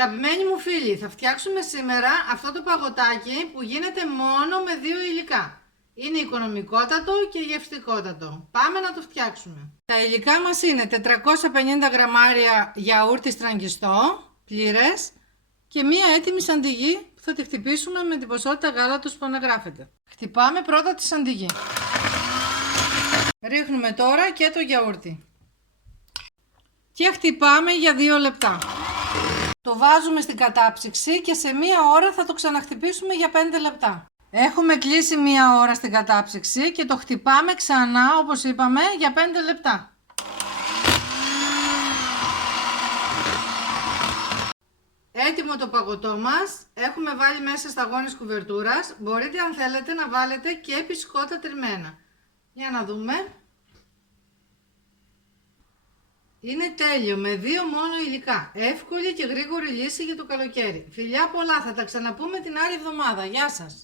Αγαπημένοι μου φίλοι, θα φτιάξουμε σήμερα αυτό το παγωτάκι που γίνεται μόνο με δύο υλικά. Είναι οικονομικότατο και γευστικότατο. Πάμε να το φτιάξουμε. Τα υλικά μας είναι 450 γραμμάρια γιαούρτι στραγγιστό, πλήρες, και μία έτοιμη σαντιγί που θα τη χτυπήσουμε με την ποσότητα γάλατος που αναγράφεται. Χτυπάμε πρώτα τη σαντιγί. Ρίχνουμε τώρα και το γιαούρτι. Και χτυπάμε για 2 λεπτά. Το βάζουμε στην κατάψυξη και σε μία ώρα θα το ξαναχτυπήσουμε για 5 λεπτά. Έχουμε κλείσει μία ώρα στην κατάψυξη και το χτυπάμε ξανά, όπως είπαμε, για 5 λεπτά. Έτοιμο το παγωτό μας. Έχουμε βάλει μέσα σταγόνες κουβερτούρας. Μπορείτε αν θέλετε να βάλετε και μπισκότα τριμμένα. Για να δούμε. Είναι τέλειο, με 2 μόνο υλικά. Εύκολη και γρήγορη λύση για το καλοκαίρι. Φιλιά πολλά, θα τα ξαναπούμε την άλλη εβδομάδα. Γεια σας!